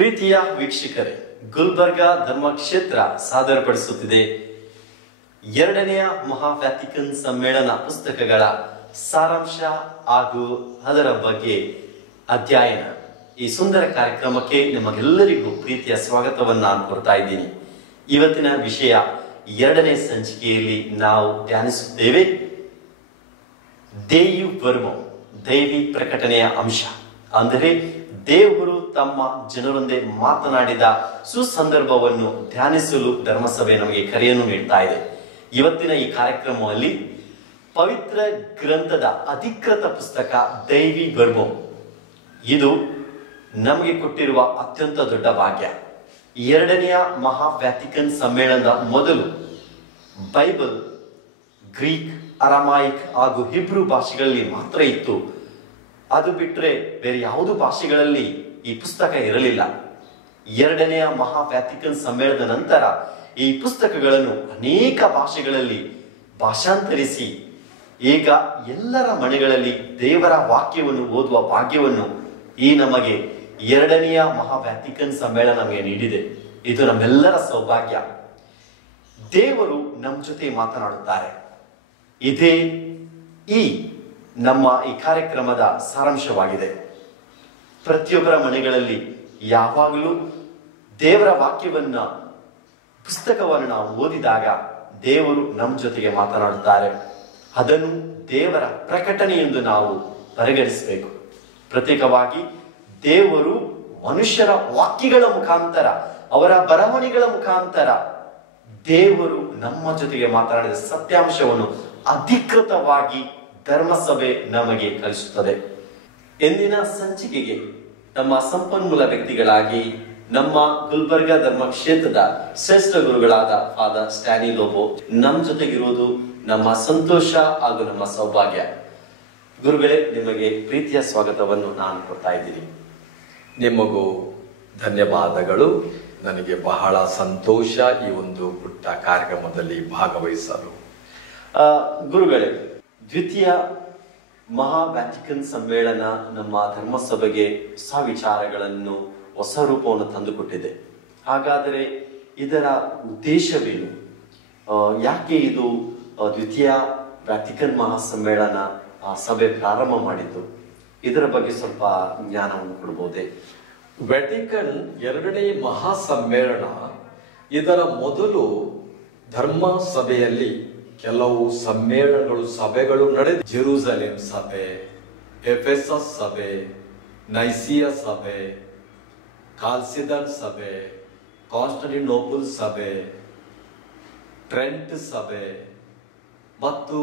ಪ್ರೀತಿಯ ವೀಕ್ಷಕರೇ, ಗುಲ್ಬರ್ಗಾ ಧರ್ಮಕ್ಷೇತ್ರ ಸಾದರಪಡಿಸುತ್ತಿದೆ ಎರಡನೆಯ ಮಹಾ ವ್ಯಾಟಿಕನ್ ಸಮ್ಮೇಳನ ಪುಸ್ತಕಗಳ ಸಾರಾಂಶ ಹಾಗೂ ಅದರ ಬಗ್ಗೆ ಅಧ್ಯಯನ. ಈ ಸುಂದರ ಕಾರ್ಯಕ್ರಮಕ್ಕೆ ನಿಮಗೆಲ್ಲರಿಗೂ ಪ್ರೀತಿಯ ಸ್ವಾಗತವನ್ನು ನಾನು ಕೊಡ್ತಾ ಇದ್ದೀನಿ. ಇವತ್ತಿನ ವಿಷಯ ಎರಡನೇ ಸಂಚಿಕೆಯಲ್ಲಿ ನಾವು ಧ್ಯಾನಿಸುತ್ತೇವೆ ದೈವಿ ಪ್ರಕಟಣೆಯ ಅಂಶ. ಅಂದರೆ ದೇವರು ತಮ್ಮ ಜನರೊಂದೇ ಮಾತನಾಡಿದ ಸುಸಂದರ್ಭವನ್ನು ಧ್ಯಾನಿಸಲು ಧರ್ಮಸಭೆ ನಮಗೆ ಕರೆಯನ್ನು ನೀಡ್ತಾ ಇದೆ. ಇವತ್ತಿನ ಈ ಕಾರ್ಯಕ್ರಮದಲ್ಲಿ ಪವಿತ್ರ ಗ್ರಂಥದ ಅಧಿಕೃತ ಪುಸ್ತಕ ದೈವಿ ವರ್ಮ, ಇದು ನಮಗೆ ಕೊಟ್ಟಿರುವ ಅತ್ಯಂತ ದೊಡ್ಡ ಭಾಗ್ಯ. ಎರಡನೆಯ ಮಹಾ ವ್ಯಾಟಿಕನ್ ಸಮ್ಮೇಳನದ ಮೊದಲು ಬೈಬಲ್ ಗ್ರೀಕ್, ಅರಾಮಾಯಿಕ್ ಹಾಗೂ ಹಿಬ್ರೂ ಭಾಷೆಗಳಲ್ಲಿ ಮಾತ್ರ ಇತ್ತು. ಅದು ಬಿಟ್ಟರೆ ಬೇರೆ ಯಾವುದೇ ಭಾಷೆಗಳಲ್ಲಿ ಈ ಪುಸ್ತಕ ಇರಲಿಲ್ಲ. ಎರಡನೆಯ ಮಹಾ ವ್ಯಾಟಿಕನ್ ಸಮ್ಮೇಳನದ ನಂತರ ಈ ಪುಸ್ತಕಗಳನ್ನು ಅನೇಕ ಭಾಷೆಗಳಲ್ಲಿ ಭಾಷಾಂತರಿಸಿ ಈಗ ಎಲ್ಲರ ಮನೆಗಳಲ್ಲಿ ದೇವರ ವಾಕ್ಯವನ್ನು ಓದುವ ಭಾಗ್ಯವನ್ನು ಈ ನಮಗೆ ಎರಡನೆಯ ಮಹಾ ವ್ಯಾಟಿಕನ್ ಸಮ್ಮೇಳನ ನಮಗೆ ನೀಡಿದೆ. ಇದು ನಮ್ಮೆಲ್ಲರ ಸೌಭಾಗ್ಯ. ದೇವರು ನಮ್ಮ ಜೊತೆ ಮಾತನಾಡುತ್ತಾರೆ. ಇದೇ ನಮ್ಮ ಈ ಕಾರ್ಯಕ್ರಮದ ಸಾರಾಂಶವಾಗಿದೆ. ಪ್ರತಿಯೊಬ್ಬರ ಮನೆಗಳಲ್ಲಿ ಯಾವಾಗಲೂ ದೇವರ ವಾಕ್ಯವನ್ನ, ಪುಸ್ತಕವನ್ನು ನಾವು ಓದಿದಾಗ ದೇವರು ನಮ್ಮ ಜೊತೆಗೆ ಮಾತನಾಡುತ್ತಾರೆ. ಅದನ್ನು ದೇವರ ಪ್ರಕಟಣೆ ಎಂದು ನಾವು ಪರಿಗಣಿಸಬೇಕು. ಪ್ರತ್ಯೇಕವಾಗಿ ದೇವರು ಮನುಷ್ಯರ ವಾಕ್ಯಗಳ ಮುಖಾಂತರ, ಅವರ ಬರವಣಿಗೆಗಳ ಮುಖಾಂತರ ದೇವರು ನಮ್ಮ ಜೊತೆಗೆ ಮಾತನಾಡಿದ ಸತ್ಯಾಂಶವನ್ನು ಅಧಿಕೃತವಾಗಿ ಧರ್ಮಸಭೆ ನಮಗೆ ಕಲಿಸುತ್ತದೆ. ಎಂದಿನ ಸಂಚಿಕೆಗೆ ನಮ್ಮ ಸಂಪನ್ಮೂಲ ವ್ಯಕ್ತಿಗಳಾಗಿ ನಮ್ಮ ಗುಲ್ಬರ್ಗಾ ಧರ್ಮ ಕ್ಷೇತ್ರದ ಶ್ರೇಷ್ಠ ಗುರುಗಳಾದ ಫಾದರ್ ಸ್ಟ್ಯಾನಿ ಲೋಬೋ ನಮ್ಮ ಜೊತೆಗಿರುವುದು ನಮ್ಮ ಸಂತೋಷ ಹಾಗೂ ನಮ್ಮ ಸೌಭಾಗ್ಯ. ಗುರುಗಳೇ, ನಿಮಗೆ ಪ್ರೀತಿಯ ಸ್ವಾಗತವನ್ನು ನಾನು ಕೊಡ್ತಾ ಇದ್ದೀನಿ. ನಿಮಗೂ ಧನ್ಯವಾದಗಳು. ನನಗೆ ಬಹಳ ಸಂತೋಷ ಈ ಒಂದು ಪುಟ್ಟ ಕಾರ್ಯಕ್ರಮದಲ್ಲಿ ಭಾಗವಹಿಸಲು. ಗುರುಗಳೇ, ದ್ವಿತೀಯ ಮಹಾ ವ್ಯಾಟಿಕನ್ ಸಮ್ಮೇಳನ ನಮ್ಮ ಧರ್ಮಸಭೆಗೆ ಹೊಸ ವಿಚಾರಗಳನ್ನು, ಹೊಸ ರೂಪವನ್ನು ತಂದುಕೊಟ್ಟಿದೆ. ಹಾಗಾದರೆ ಇದರ ಉದ್ದೇಶವೇನು? ಯಾಕೆ ಇದು ದ್ವಿತೀಯ ವ್ಯಾಟಿಕನ್ ಮಹಾ ಸಮ್ಮೇಳನ ಸಭೆ ಪ್ರಾರಂಭ ಮಾಡಿದ್ದು? ಇದರ ಬಗ್ಗೆ ಸ್ವಲ್ಪ ಜ್ಞಾನವನ್ನು ಕೊಡಬಹುದೇ? ವ್ಯಾಟಿಕನ್ ಎರಡನೇ ಮಹಾ ಸಮ್ಮೇಳನ, ಇದರ ಮೊದಲು ಧರ್ಮ ಸಭೆಯಲ್ಲಿ ಕೆಲವು ಸಭೆಗಳು ನಡೆದ. ಜೆರೂಸಲೇಮ್ ಸಭೆ, ಎಫೆಸಸ್ ಸಭೆ, ನೈಸಿಯ ಸಭೆ, ಕಾಲ್ಸಿಡನ್ ಸಭೆ, ಕಾನ್ಸ್ಟಾಂಟಿನೋಪಲ್ ಸಭೆ, ಟ್ರೆಂಟ್ ಸಭೆ ಮತ್ತು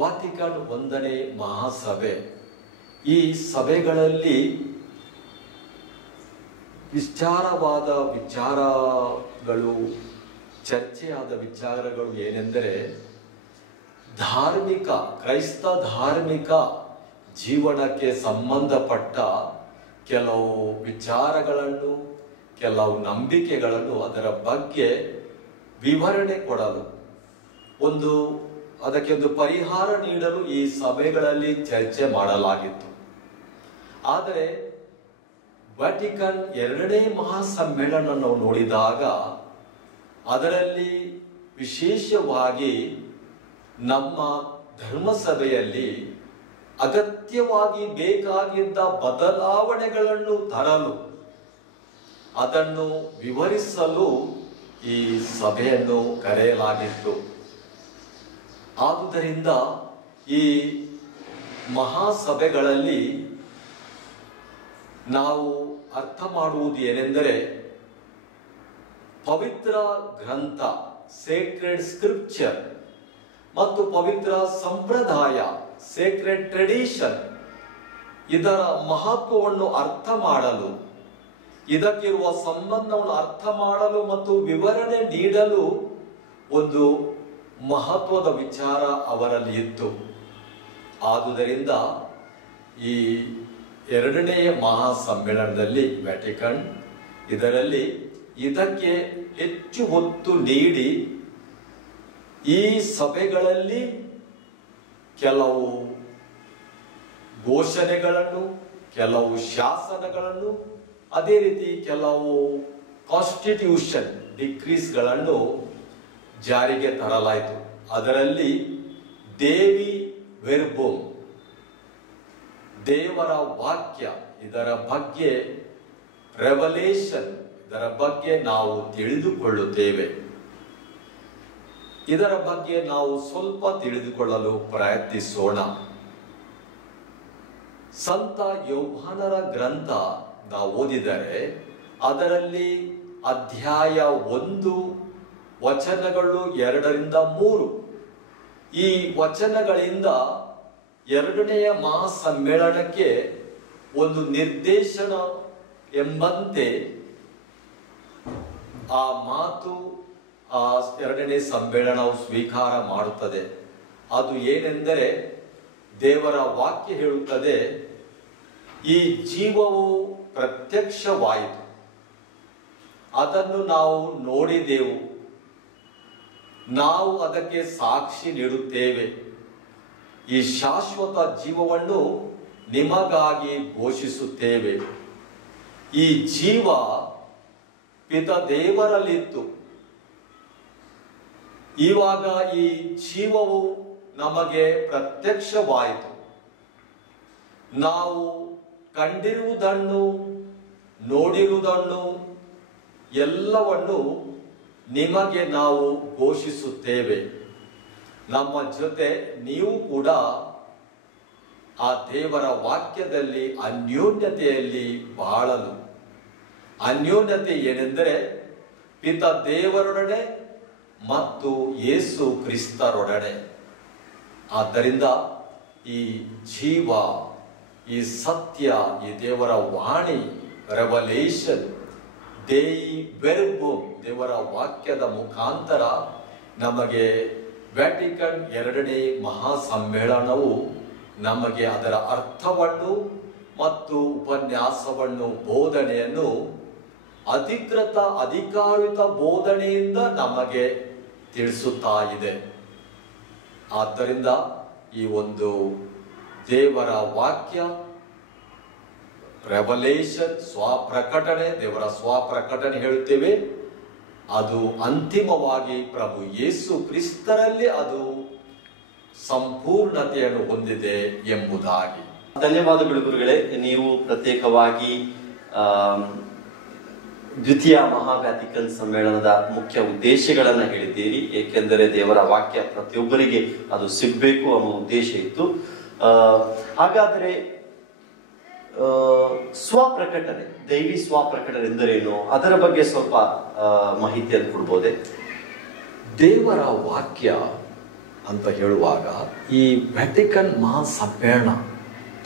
ವ್ಯಾಟಿಕನ್ ಒಂದನೇ ಮಹಾಸಭೆ. ಈ ಸಭೆಗಳಲ್ಲಿ ವಿಚಾರವಾದ ವಿಚಾರಗಳು, ಚರ್ಚೆಯಾದ ವಿಚಾರಗಳು ಏನೆಂದರೆ, ಕ್ರೈಸ್ತ ಧಾರ್ಮಿಕ ಜೀವನಕ್ಕೆ ಸಂಬಂಧಪಟ್ಟ ಕೆಲವು ವಿಚಾರಗಳನ್ನು, ಕೆಲವು ನಂಬಿಕೆಗಳನ್ನು, ಅದರ ಬಗ್ಗೆ ವಿವರಣೆ ಕೊಡಲು, ಅದಕ್ಕೆ ಒಂದು ಪರಿಹಾರ ನೀಡಲು ಈ ಸಭೆಗಳಲ್ಲಿ ಚರ್ಚೆ ಮಾಡಲಾಗಿತ್ತು. ಆದರೆ ವ್ಯಾಟಿಕನ್ ಎರಡನೇ ಮಹಾಸಮ್ಮೇಳನ ನಾವು ನೋಡಿದಾಗ ಅದರಲ್ಲಿ ವಿಶೇಷವಾಗಿ ನಮ್ಮ ಧರ್ಮಸಭೆಯಲ್ಲಿ ಅಗತ್ಯವಾಗಿ ಬೇಕಾಗಿದ್ದ ಬದಲಾವಣೆಗಳನ್ನು ತರಲು, ಅದನ್ನು ವಿವರಿಸಲು ಈ ಸಭೆಯನ್ನು ಕರೆಯಲಾಗಿತ್ತು. ಆದುದರಿಂದ ಈ ಮಹಾಸಭೆಗಳಲ್ಲಿ ನಾವು ಅರ್ಥ ಮಾಡುವುದು ಏನೆಂದರೆ, ಪವಿತ್ರ ಗ್ರಂಥ, ಸೇಕ್ರೆಡ್ ಸ್ಕ್ರಿಪ್ಚರ್, ಮತ್ತು ಪವಿತ್ರ ಸಂಪ್ರದಾಯ, ಸೇಕ್ರೆಡ್ ಟ್ರೆಡಿಷನ್, ಇದರ ಮಹತ್ವವನ್ನು ಅರ್ಥ ಮಾಡಲು, ಇದಕ್ಕಿರುವ ಸಂಬಂಧವನ್ನು ಅರ್ಥ ಮಾಡಲು ಮತ್ತು ವಿವರಣೆ ನೀಡಲು ಒಂದು ಮಹತ್ವದ ವಿಚಾರ ಅವರಲ್ಲಿ ಇತ್ತು. ಆದುದರಿಂದ ಈ ಎರಡನೆಯ ಮಹಾ ಸಮ್ಮೇಳನದಲ್ಲಿ ವ್ಯಾಟಿಕನ್ ಇದಕ್ಕೆ ಹೆಚ್ಚು ಒತ್ತು ನೀಡಿ ಈ ಸಭೆಗಳಲ್ಲಿ ಕೆಲವು ಘೋಷಣೆಗಳನ್ನು, ಕೆಲವು ಶಾಸನಗಳನ್ನು ಅದೇ ರೀತಿ ಕೆಲವು ಕಾನ್ಸ್ಟಿಟ್ಯೂಷನ್ ಡಿಕ್ರೀಸ್ಗಳನ್ನು ಜಾರಿಗೆ ತರಲಾಯಿತು. ಅದರಲ್ಲಿ ದೇವಿ ವೆರ್ಬೋಮ್, ದೇವರ ವಾಕ್ಯ, ಇದರ ಬಗ್ಗೆ ರೆವಲೇಷನ್, ಇದರ ಬಗ್ಗೆ ನಾವು ತಿಳಿದುಕೊಳ್ಳುತ್ತೇವೆ. ಇದರ ಬಗ್ಗೆ ನಾವು ಸ್ವಲ್ಪ ತಿಳಿದುಕೊಳ್ಳಲು ಪ್ರಯತ್ನಿಸೋಣ. ಸಂತ ಯೋಹಾನರ ಗ್ರಂಥ ನಾವು ಓದಿದರೆ ಅದರಲ್ಲಿ ಅಧ್ಯಾಯ 1 ವಚನಗಳು 2ರಿಂದ 3, ಈ ವಚನಗಳಿಂದ ಎರಡನೆಯ ಮಹಾಸಮ್ಮೇಳನಕ್ಕೆ ಒಂದು ನಿರ್ದೇಶನ ಎಂಬಂತೆ ಆ ಮಾತು ಆ ಎರಡನೇ ಸಮ್ಮೇಳನವು ಸ್ವೀಕಾರ ಮಾಡುತ್ತದೆ. ಅದು ಏನೆಂದರೆ, ದೇವರ ವಾಕ್ಯ ಹೇಳುತ್ತದೆ, ಈ ಜೀವವು ಪ್ರತ್ಯಕ್ಷವಾಯಿತು, ಅದನ್ನು ನಾವು ನೋಡಿದೆವು, ನಾವು ಅದಕ್ಕೆ ಸಾಕ್ಷಿ ನೀಡುತ್ತೇವೆ. ಈ ಶಾಶ್ವತ ಜೀವವನ್ನು ನಿಮಗಾಗಿ ಘೋಷಿಸುತ್ತೇವೆ. ಈ ಜೀವ ಪಿತ ದೇವರಲ್ಲಿತ್ತು, ಇವಾಗ ಈ ಜೀವವು ನಮಗೆ ಪ್ರತ್ಯಕ್ಷವಾಯಿತು. ನಾವು ಕಂಡಿರುವುದನ್ನು, ನೋಡಿರುವುದನ್ನು ಎಲ್ಲವನ್ನು ನಿಮಗೆ ನಾವು ಘೋಷಿಸುತ್ತೇವೆ. ನಮ್ಮ ಜೊತೆ ನೀವು ಕೂಡ ಆ ದೇವರ ವಾಕ್ಯದಲ್ಲಿ ಅನ್ಯೋನ್ಯತೆಯಲ್ಲಿ ಬಾಳಲು. ಅನ್ಯೋನ್ಯತೆ ಏನೆಂದರೆ ಪಿತ ದೇವರೊಡನೆ ಮತ್ತು ಯೇಸು ಕ್ರಿಸ್ತರೊಡನೆ. ಆದ್ದರಿಂದ ಈ ಜೀವ, ಈ ಸತ್ಯ, ಈ ದೇವರ ವಾಣಿ, ರೆವಲೇಷನ್, ದೇಯಿ ವೆರ್ಬೋಮ್, ದೇವರ ವಾಕ್ಯದ ಮುಖಾಂತರ ನಮಗೆ ವ್ಯಾಟಿಕನ್ 2ನೇ ಮಹಾಸಮ್ಮೇಳನವು ನಮಗೆ ಅದರ ಅರ್ಥವನ್ನು ಮತ್ತು ಉಪನ್ಯಾಸವನ್ನು, ಬೋಧನೆಯನ್ನು ಅಧಿಕೃತ ಅಧಿಕಾರಿತ ಬೋಧನೆಯಿಂದ ನಮಗೆ ತಿಳಿಸುತ್ತಾ ಇದೆ. ಆದ್ದರಿಂದ ಈ ಒಂದು ದೇವರ ವಾಕ್ಯ, ರೆವಲೇಷನ್, ಸ್ವಪ್ರಕಟಣೆ, ದೇವರ ಸ್ವಪ್ರಕಟಣೆ ಹೇಳುತ್ತೇವೆ, ಅದು ಅಂತಿಮವಾಗಿ ಪ್ರಭು ಯೇಸು ಕ್ರಿಸ್ತರಲ್ಲಿ ಅದು ಸಂಪೂರ್ಣತೆಯನ್ನು ಹೊಂದಿದೆ ಎಂಬುದಾಗಿ. ಧನ್ಯವಾದಗಳು ಗುರುಗಳೇ. ನೀವು ಪ್ರತ್ಯೇಕವಾಗಿ ದ್ವಿತೀಯ ಮಹಾ ವ್ಯಾಟಿಕನ್ ಸಮ್ಮೇಳನದ ಮುಖ್ಯ ಉದ್ದೇಶಗಳನ್ನ ಹೇಳಿದ್ದೀರಿ. ಏಕೆಂದರೆ ದೇವರ ವಾಕ್ಯ ಪ್ರತಿಯೊಬ್ಬರಿಗೆ ಅದು ಸಿಗಬೇಕು ಅನ್ನೋ ಉದ್ದೇಶ ಇತ್ತು. ಹಾಗಾದರೆ ಸ್ವಪ್ರಕಟಣೆ, ದೈವಿ ಸ್ವಪ್ರಕಟಣೆ ಎಂದರೇನು, ಅದರ ಬಗ್ಗೆ ಸ್ವಲ್ಪ ಮಾಹಿತಿಯನ್ನು ಕೊಡ್ಬೋದೆ? ದೇವರ ವಾಕ್ಯ ಅಂತ ಹೇಳುವಾಗ ಈ ವ್ಯಾಟಿಕನ್ ಮಹಾಸಮ್ಮೇಳನ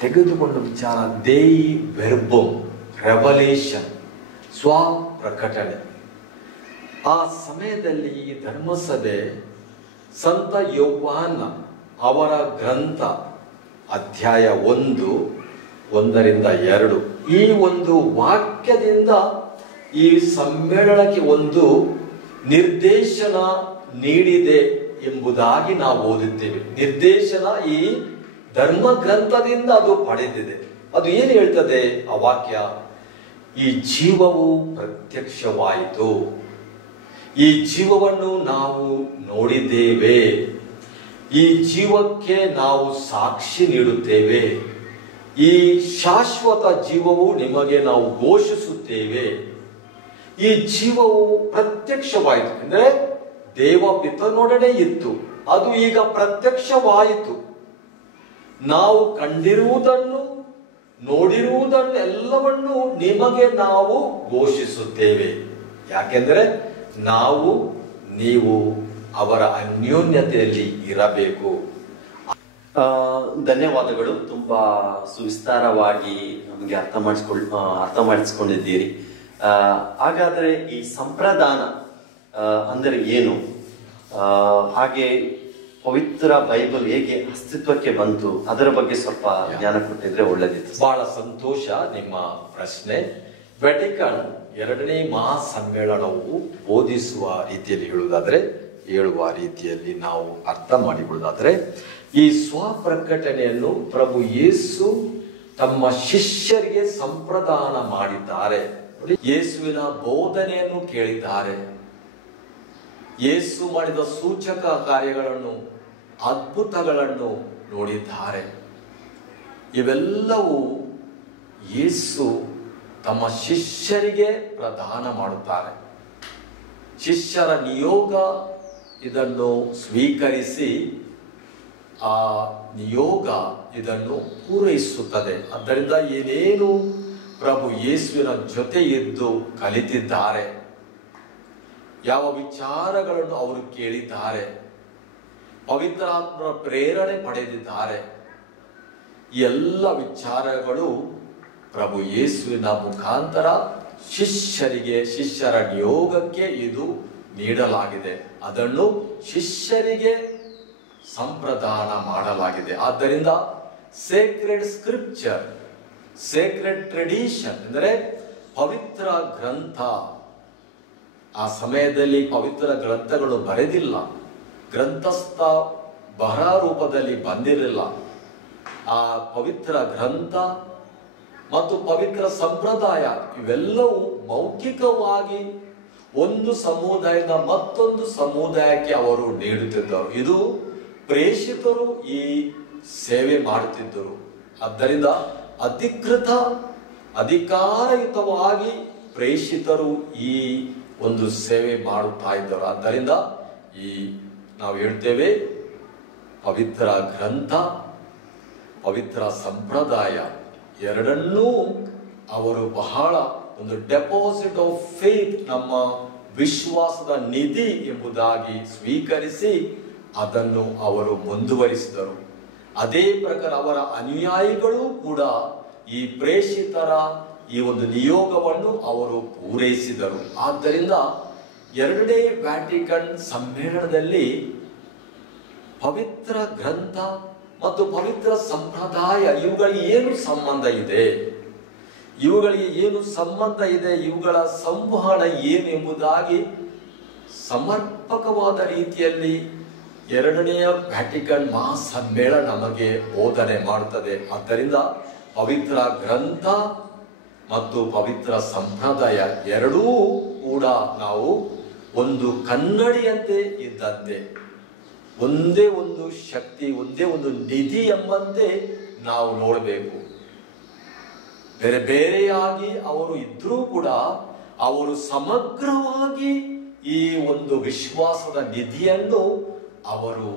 ತೆಗೆದುಕೊಂಡ ವಿಚಾರ ದೇಯಿ ವೆರ್ಬೋಮ್, ರೆವಲೇಷನ್, ಸ್ವಪ್ರಕಟಣೆ. ಆ ಸಮಯದಲ್ಲಿ ಈ ಧರ್ಮಸಭೆ ಸಂತ ಯೋಹಾನ ಅವರ ಗ್ರಂಥ ಅಧ್ಯಾಯ 1:1ರಿಂದ 2 ಈ ಒಂದು ವಾಕ್ಯದಿಂದ ಈ ಸಮ್ಮೇಳನಕ್ಕೆ ಒಂದು ನಿರ್ದೇಶನ ನೀಡಿದೆ ಎಂಬುದಾಗಿ ನಾವು ಓದುತ್ತೇವೆ. ನಿರ್ದೇಶನ ಈ ಧರ್ಮ ಗ್ರಂಥದಿಂದ ಅದು ಪಡೆದಿದೆ. ಅದು ಏನು ಹೇಳ್ತದೆ ಆ ವಾಕ್ಯ? ಈ ಜೀವವು ಪ್ರತ್ಯಕ್ಷವಾಯಿತು, ಈ ಜೀವವನ್ನು ನಾವು ನೋಡಿದ್ದೇವೆ, ಈ ಜೀವಕ್ಕೆ ನಾವು ಸಾಕ್ಷಿ ನೀಡುತ್ತೇವೆ, ಈ ಶಾಶ್ವತ ಜೀವವು ನಿಮಗೆ ನಾವು ಘೋಷಿಸುತ್ತೇವೆ. ಈ ಜೀವವು ಪ್ರತ್ಯಕ್ಷವಾಯಿತು ಅಂದ್ರೆ ದೇವ ಪಿತನೊಡನೆ ಇತ್ತು, ಅದು ಈಗ ಪ್ರತ್ಯಕ್ಷವಾಯಿತು. ನಾವು ಕಂಡಿರುವುದನ್ನು, ನೋಡಿರುವುದನ್ನು ಎಲ್ಲವನ್ನು ನಿಮಗೆ ನಾವು ಘೋಷಿಸುತ್ತೇವೆ. ಯಾಕೆಂದ್ರೆ ನಾವು, ನೀವು ಅವರ ಅನ್ಯೋನ್ಯತೆಯಲ್ಲಿ ಇರಬೇಕು. ಧನ್ಯವಾದಗಳು. ತುಂಬಾ ಸುವಿಸ್ತಾರವಾಗಿ ನಮಗೆ ಅರ್ಥ ಮಾಡಿಸ್ಕೊಂಡಿದ್ದೀರಿ. ಹಾಗಾದ್ರೆ ಈ ಸಂಪ್ರದಾನ ಅಂದರೆ ಏನು, ಹಾಗೆ ಪವಿತ್ರ ಬೈಬಲ್ ಹೇಗೆ ಅಸ್ತಿತ್ವಕ್ಕೆ ಬಂತು, ಅದರ ಬಗ್ಗೆ ಸ್ವಲ್ಪ ಜ್ಞಾನ ಕೊಟ್ಟಿದ್ರೆ ಒಳ್ಳೆದಿತ್ತು. ಬಹಳ ಸಂತೋಷ ನಿಮ್ಮ ಪ್ರಶ್ನೆ. ವ್ಯಾಟಿಕನ್ 2ನೇ ಮಹಾಸಮ್ಮೇಳನವು ಬೋಧಿಸುವ ರೀತಿಯಲ್ಲಿ ಹೇಳುವ ರೀತಿಯಲ್ಲಿ ನಾವು ಅರ್ಥ ಮಾಡಿಕೊಳ್ಳುವುದಾದ್ರೆ, ಈ ಸ್ವಪ್ರಕಟಣೆಯನ್ನು ಪ್ರಭು ಯೇಸು ತಮ್ಮ ಶಿಷ್ಯರಿಗೆ ಸಂಪ್ರದಾನ ಮಾಡಿದ್ದಾರೆ. ಯೇಸುವಿನ ಬೋಧನೆಯನ್ನು ಕೇಳಿದ್ದಾರೆ. ಯೇಸು ಮಾಡಿದ ಸೂಚಕ ಕಾರ್ಯಗಳನ್ನು, ಅದ್ಭುತಗಳನ್ನು ನೋಡಿದ್ದಾರೆ. ಇವೆಲ್ಲವೂ ಯೇಸು ತಮ್ಮ ಶಿಷ್ಯರಿಗೆ ಪ್ರದಾನ ಮಾಡುತ್ತಾರೆ. ಶಿಷ್ಯರ ನಿಯೋಗ ಇದನ್ನು ಸ್ವೀಕರಿಸಿ ಆ ನಿಯೋಗ ಇದನ್ನು ಪೂರೈಸುತ್ತದೆ. ಆದ್ದರಿಂದ ಏನೇನು ಪ್ರಭು ಯೇಸುವಿನ ಜೊತೆ ಇದ್ದು ಕಲಿತಿದ್ದಾರೆ, ಯಾವ ವಿಚಾರಗಳನ್ನು ಅವರು ಕೇಳಿದ್ದಾರೆ, ಪವಿತ್ರಾತ್ಮನ ಪ್ರೇರಣೆ ಪಡೆದಿದ್ದಾರೆ, ಈ ಎಲ್ಲ ವಿಚಾರಗಳು ಪ್ರಭು ಯೇಸುವಿನ ಮುಖಾಂತರ ಶಿಷ್ಯರ ನಿಯೋಗಕ್ಕೆ ಇದು ನೀಡಲಾಗಿದೆ. ಅದನ್ನು ಶಿಷ್ಯರಿಗೆ ಸಂಪ್ರದಾನ ಮಾಡಲಾಗಿದೆ. ಆದ್ದರಿಂದ ಸೇಕ್ರೆಡ್ ಸ್ಕ್ರಿಪ್ಚರ್, ಸೇಕ್ರೆಡ್ ಟ್ರೆಡಿಷನ್ ಅಂದರೆ ಪವಿತ್ರ ಗ್ರಂಥ. ಆ ಸಮಯದಲ್ಲಿ ಪವಿತ್ರ ಗ್ರಂಥಗಳು ಬರೆದಿಲ್ಲ, ಗ್ರಂಥಸ್ಥ ಬರಹ ರೂಪದಲ್ಲಿ ಬಂದಿರಲಿಲ್ಲ. ಆ ಪವಿತ್ರ ಗ್ರಂಥ ಮತ್ತು ಪವಿತ್ರ ಸಂಪ್ರದಾಯ ಇವೆಲ್ಲವೂ ಮೌಖಿಕವಾಗಿ ಒಂದು ಸಮುದಾಯದ ಮತ್ತೊಂದು ಸಮುದಾಯಕ್ಕೆ ಅವರು ನೀಡುತ್ತಿದ್ದರು. ಇದು ಪ್ರೇಷಿತರು ಈ ಸೇವೆ ಮಾಡುತ್ತಿದ್ದರು. ಆದ್ದರಿಂದ ಅಧಿಕೃತ ಅಧಿಕಾರಯುತವಾಗಿ ಪ್ರೇಷಿತರು ಈ ಒಂದು ಸೇವೆ ಮಾಡುತ್ತಾ ಇದ್ದರು. ಆದ್ದರಿಂದ ಈ ನಾವು ಹೇಳ್ತೇವೆ ಪವಿತ್ರ ಗ್ರಂಥ, ಪವಿತ್ರ ಸಂಪ್ರದಾಯ ಎರಡನ್ನೂ ಅವರು ಬಹಳ ಒಂದು ಡೆಪಾಸಿಟ್ ಆಫ್ ಫೇತ್, ನಮ್ಮ ವಿಶ್ವಾಸದ ನಿಧಿ ಎಂಬುದಾಗಿ ಸ್ವೀಕರಿಸಿ ಅದನ್ನು ಅವರು ಮುಂದುವರಿಸಿದರು. ಅದೇ ಪ್ರಕಾರ ಅವರ ಅನುಯಾಯಿಗಳು ಕೂಡ ಈ ಪ್ರೇಷಿತರ ಈ ಒಂದು ನಿಯೋಗವನ್ನು ಅವರು ಪೂರೈಸಿದರು. ಆದ್ದರಿಂದ ಎರಡನೇ ವ್ಯಾಟಿಕನ್ ಸಮ್ಮೇಳನದಲ್ಲಿ ಪವಿತ್ರ ಗ್ರಂಥ ಮತ್ತು ಪವಿತ್ರ ಸಂಪ್ರದಾಯ ಇವುಗಳಿಗೆ ಏನು ಸಂಬಂಧ ಇದೆ, ಇವುಗಳ ಸಂವಹನ ಏನು ಎಂಬುದಾಗಿ ಸಮರ್ಪಕವಾದ ರೀತಿಯಲ್ಲಿ ಎರಡನೆಯ ವ್ಯಾಟಿಕನ್ ಮಹಾಸಮ್ಮೇಳನ ನಮಗೆ ಬೋಧನೆ ಮಾಡುತ್ತದೆ. ಆದ್ದರಿಂದ ಪವಿತ್ರ ಗ್ರಂಥ ಮತ್ತು ಪವಿತ್ರ ಸಂಪ್ರದಾಯ ಎರಡೂ ಕೂಡ ನಾವು ಒಂದು ಕನ್ನಡಿಯಂತೆ ಇದ್ದಂತೆ, ಒಂದೇ ಒಂದು ಶಕ್ತಿ, ಒಂದೇ ಒಂದು ನಿಧಿ ಎಂಬಂತೆ ನಾವು ನೋಡಬೇಕು. ಬೇರೆ ಬೇರೆಯಾಗಿ ಅವರು ಇದ್ರೂ ಕೂಡ ಅವರು ಸಮಗ್ರವಾಗಿ ಈ ಒಂದು ವಿಶ್ವಾಸದ ನಿಧಿಯನ್ನು ಅವರು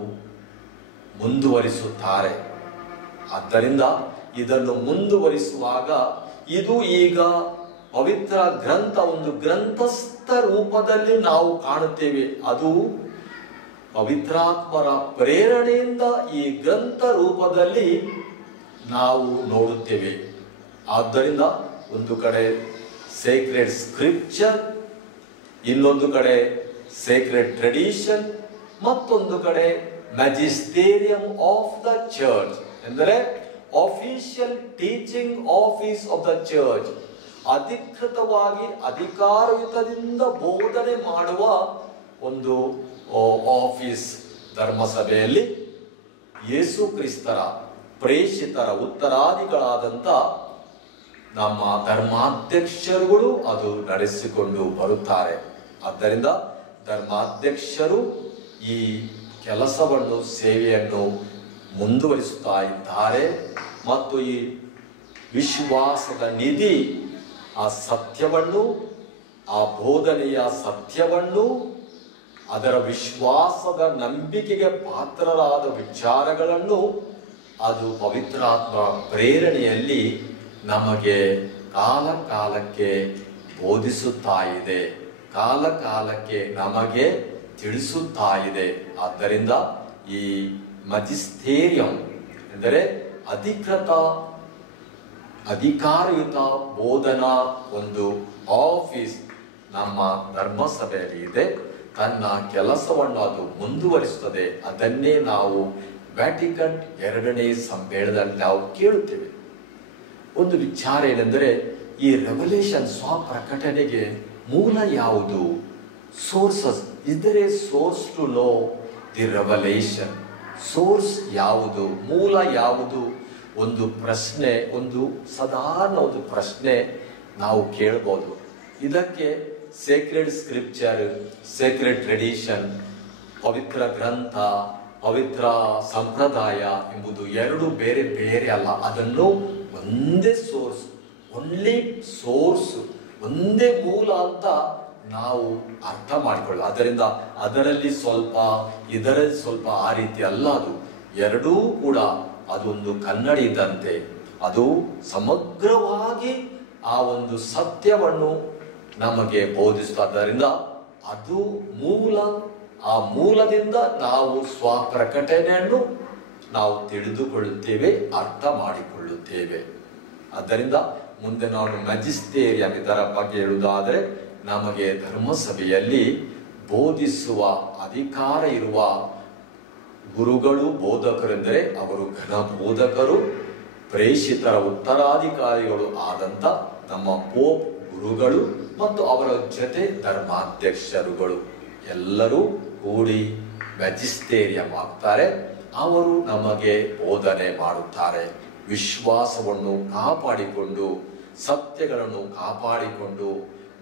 ಮುಂದುವರಿಸುತ್ತಾರೆ. ಆದ್ದರಿಂದ ಇದನ್ನು ಮುಂದುವರಿಸುವಾಗ ಇದು ಈಗ ಪವಿತ್ರ ಗ್ರಂಥ ಒಂದು ಗ್ರಂಥಸ್ಥ ರೂಪದಲ್ಲಿ ನಾವು ಕಾಣುತ್ತೇವೆ. ಅದು ಪವಿತ್ರಾತ್ಮರ ಪ್ರೇರಣೆಯಿಂದ ಈ ಗ್ರಂಥ ರೂಪದಲ್ಲಿ ನಾವು ನೋಡುತ್ತೇವೆ. ಆದ್ದರಿಂದ ಒಂದು ಕಡೆ ಸೇಕ್ರೆಡ್ ಸ್ಕ್ರಿಪ್ಚರ್, ಇನ್ನೊಂದು ಕಡೆ ಸೇಕ್ರೆಡ್ ಟ್ರೆಡಿಷನ್, ಮತ್ತೊಂದು ಕಡೆ ಮ್ಯಾಜಿಸ್ಟೇರಿಯಂ ಆಫ್ ದ ಚರ್ಚ್ ಎಂದರೆ official teaching office of the church, ಅಧಿಕೃತವಾಗಿ ಅಧಿಕಾರಯುತದಿಂದ ಬೋಧನೆ ಮಾಡುವ ಒಂದು ಆಫೀಸ್. ಧರ್ಮಸಭೆಯಲ್ಲಿ ಯೇಸು ಕ್ರಿಸ್ತರ ಪ್ರೇಷಿತರ ಉತ್ತರಾದಿಗಳಾದಂಥ ನಮ್ಮ ಧರ್ಮಾಧ್ಯಕ್ಷರುಗಳು ಅದು ನಡೆಸಿಕೊಂಡು ಬರುತ್ತಾರೆ. ಆದ್ದರಿಂದ ಧರ್ಮಾಧ್ಯಕ್ಷರು ಈ ಕೆಲಸವನ್ನು, ಸೇವೆಯನ್ನು ಮುಂದುವರಿಸುತ್ತಾ ಇದ್ದಾರೆ. ಮತ್ತು ಈ ವಿಶ್ವಾಸದ ನಿಧಿ ಆ ಸತ್ಯವನ್ನು, ಆ ಬೋಧನೆಯ ಸತ್ಯವನ್ನು, ಅದರ ವಿಶ್ವಾಸದ ನಂಬಿಕೆಗೆ ಪಾತ್ರರಾದ ವಿಚಾರಗಳನ್ನು ಅದು ಪವಿತ್ರಾತ್ಮ ಪ್ರೇರಣೆಯಲ್ಲಿ ನಮಗೆ ಕಾಲ ಕಾಲಕ್ಕೆ ಬೋಧಿಸುತ್ತಾ ಇದೆ, ಕಾಲ ಕಾಲಕ್ಕೆ ನಮಗೆ ತಿಳಿಸುತ್ತಾ ಇದೆ. ಆದ್ದರಿಂದ ಈ ಮ್ಯಾಜಿಸ್ಟೇರಿಯಂ ಎಂದರೆ ಅಧಿಕಾರಯುತ ಬೋಧನಾ ಒಂದು ಆಫೀಸ್ ನಮ್ಮ ಧರ್ಮಸಭೆಯಲ್ಲಿ ಇದೆ. ತನ್ನ ಕೆಲಸವನ್ನು ಅದು ಮುಂದುವರಿಸುತ್ತದೆ. ಅದನ್ನೇ ನಾವು ವ್ಯಾಟಿಕನ್ ಎರಡನೇ ಸಮ್ಮೇಳನದಲ್ಲಿ ನಾವು ಕೇಳುತ್ತೇವೆ. ಒಂದು ವಿಚಾರ ಏನೆಂದರೆ, ಈ ರೆವಲ್ಯೂಷನ್ ಸ್ವಪ್ರಕಟಣೆಗೆ ಮೂಲ ಯಾವುದು? Sources. Is there a source to know the revolution? Source ಯಾವುದು, ಮೂಲ ಯಾವುದು? ಒಂದು ಪ್ರಶ್ನೆ, ಒಂದು ಸಾಧಾರಣ ಒಂದು ಪ್ರಶ್ನೆ ನಾವು ಕೇಳ್ಬೋದು. ಇದಕ್ಕೆ ಸೇಕ್ರೆಡ್ ಸ್ಕ್ರಿಪ್ಚರ್, ಸೇಕ್ರೆಡ್ ಟ್ರೆಡಿಷನ್, ಪವಿತ್ರ ಗ್ರಂಥ, ಪವಿತ್ರ ಸಂಪ್ರದಾಯ ಎಂಬುದು ಎರಡು ಬೇರೆ ಬೇರೆ ಅಲ್ಲ. ಅದನ್ನು ಒಂದೇ ಸೋರ್ಸ್, ಒನ್ಲಿ ಸೋರ್ಸ್, ಒಂದೇ ಮೂಲ ಅಂತ ನಾವು ಅರ್ಥ ಮಾಡಿಕೊಳ್ಳ. ಅದರಿಂದ ಅದರಲ್ಲಿ ಸ್ವಲ್ಪ ಇದರಲ್ಲಿ ಸ್ವಲ್ಪ ಆ ರೀತಿ ಅಲ್ಲ. ಅದು ಎರಡೂ ಕೂಡ ಅದೊಂದು ಕನ್ನಡಿ ಇದ್ದಂತೆ. ಅದು ಸಮಗ್ರವಾಗಿ ಆ ಒಂದು ಸತ್ಯವನ್ನು ನಮಗೆ ಬೋಧಿಸುವುದರಿಂದ ಅದು ಮೂಲ. ಆ ಮೂಲದಿಂದ ನಾವು ಸ್ವಪ್ರಕಟಣೆಯನ್ನು ನಾವು ತಿಳಿದುಕೊಳ್ಳುತ್ತೇವೆ, ಅರ್ಥ ಮಾಡಿಕೊಳ್ಳುತ್ತೇವೆ. ಆದ್ದರಿಂದ ಮುಂದೆ ನಾವು ಮ್ಯಾಜಿಸ್ಟೇರಿಯಂ ಇದರ ಬಗ್ಗೆ ಹೇಳುವುದಾದರೆ, ನಮಗೆ ಧರ್ಮಸಭೆಯಲ್ಲಿ ಬೋಧಿಸುವ ಅಧಿಕಾರ ಇರುವ ಗುರುಗಳು, ಬೋಧಕರೆಂದರೆ ಅವರು ಘನ ಬೋಧಕರು, ಪ್ರೇಷಿತರ ಉತ್ತರಾಧಿಕಾರಿಗಳು ಆದಂತ ನಮ್ಮ ಪೋಪ್ ಗುರುಗಳು ಮತ್ತು ಅವರ ಜೊತೆ ಧರ್ಮಾಧ್ಯಕ್ಷರುಗಳು ಎಲ್ಲರೂ ಕೂಡಿ ಮ್ಯಾಜಿಸ್ಟೇರಿಯಂ ಆಗ್ತಾರೆ. ಅವರು ನಮಗೆ ಬೋಧನೆ ಮಾಡುತ್ತಾರೆ. ವಿಶ್ವಾಸವನ್ನು ಕಾಪಾಡಿಕೊಂಡು, ಸತ್ಯಗಳನ್ನು ಕಾಪಾಡಿಕೊಂಡು,